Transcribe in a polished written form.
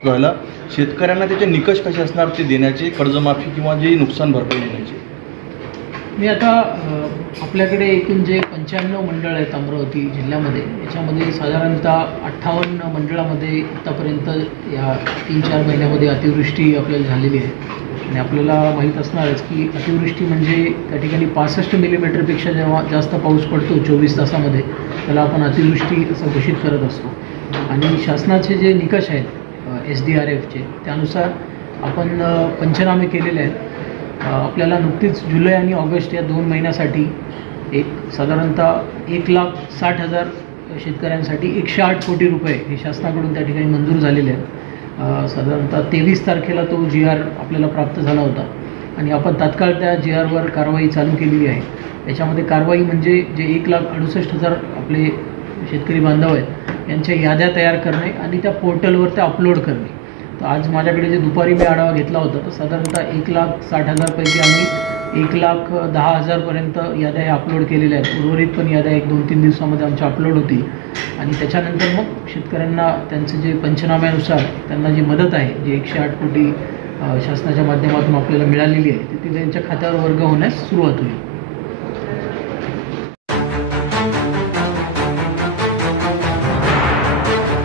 कळलं शेतकऱ्यांना त्याचे निकष कसे असणार ते देण्याचे, कर्जमाफी किंवा जे नुकसान भरपाई देण्याचे? मी आता आपल्याकडे एकूण जे 95 मंडळ आहेत अमरावती जिल्ह्यामध्ये, याच्यामध्ये साधारणतः 58 मंडळामध्ये आत्तापर्यंत या 3-4 महिन्यामध्ये अतिवृष्टी आपल्याला झालेली आहे. आणि आपल्याला माहीत असणारच की अतिवृष्टी म्हणजे त्या ठिकाणी 65 मिलीमीटरपेक्षा जेव्हा जास्त पाऊस पडतो 24 तासामध्ये, त्याला आपण अतिवृष्टी असं घोषित करत असतो. आणि शासनाचे जे निकष आहेत SDRFचे, त्यानुसार आपण पंचनामे केलेले आहेत. आपल्याला नुकतीच जुलै आणि ऑगस्ट या 2 महिन्यासाठी एक साधारणतः 1,60,000 शेतकऱ्यांसाठी 108 कोटी रुपये हे शासनाकडून त्या ठिकाणी मंजूर झालेले आहेत. साधारणतः 23 तारखेला तो GR आपल्याला प्राप्त झाला होता आणि आपण तात्काळ त्या GRवर कारवाई चालू केलेली आहे. याच्यामध्ये कारवाई म्हणजे जे 1,68,000 आपले शेतकरी बांधव आहेत यांच्या याद्या तयार करणे आणि त्या पोर्टलवर त्या अपलोड करणे. तर आज माझ्याकडे जे दुपारी मी आढावा घेतला होता, तर साधारणतः 1,60,000 पैकी आम्ही 1,10,000पर्यंत याद्या ह्या अपलोड केलेल्या आहेत. उर्वरित पण याद्या 1-2-3 दिवसामध्ये आमच्या अपलोड होतील. आणि त्याच्यानंतर मग शेतकऱ्यांना त्यांचं जे पंचनाम्यानुसार त्यांना जी मदत आहे, जी 108 कोटी शासनाच्या माध्यमातून आपल्याला मिळालेली आहे, ती त्यांच्या खात्यावर वर्ग होण्यास सुरुवात होईल.